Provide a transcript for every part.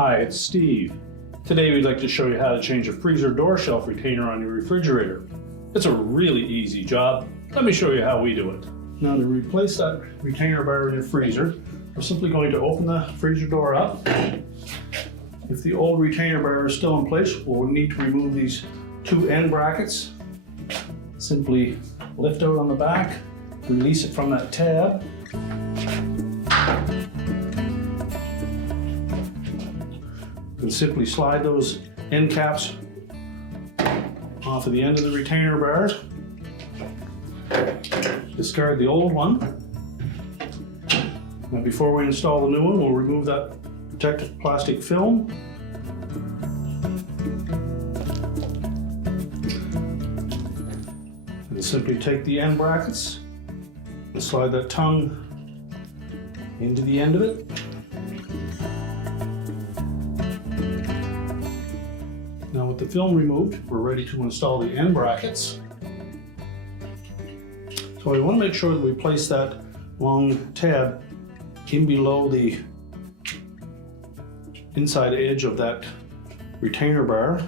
Hi, it's Steve. Today we'd like to show you how to change a freezer door shelf retainer on your refrigerator. It's a really easy job. Let me show you how we do it. Now to replace that retainer bar in your freezer, we're simply going to open the freezer door up. If the old retainer bar is still in place, we'll need to remove these two end brackets. Simply lift out on the back, release it from that tab. And simply slide those end caps off of the end of the retainer bar. Discard the old one. Now before we install the new one, we'll remove that protective plastic film. And simply take the end brackets and slide that tongue into the end of it. Now with the film removed, we're ready to install the end brackets. So we want to make sure that we place that long tab in below the inside edge of that retainer bar.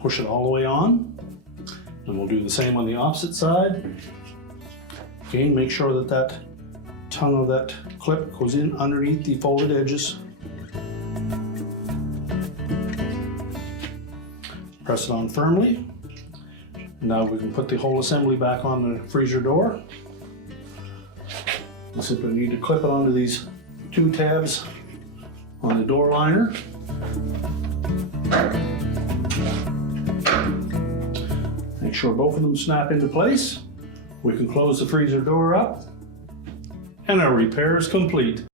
Push it all the way on. And we'll do the same on the opposite side. Again, make sure that that tongue of that clip goes in underneath the folded edges. Press it on firmly. Now we can put the whole assembly back on the freezer door. We simply need to clip it onto these two tabs on the door liner. Make sure both of them snap into place. We can close the freezer door up, and our repair is complete.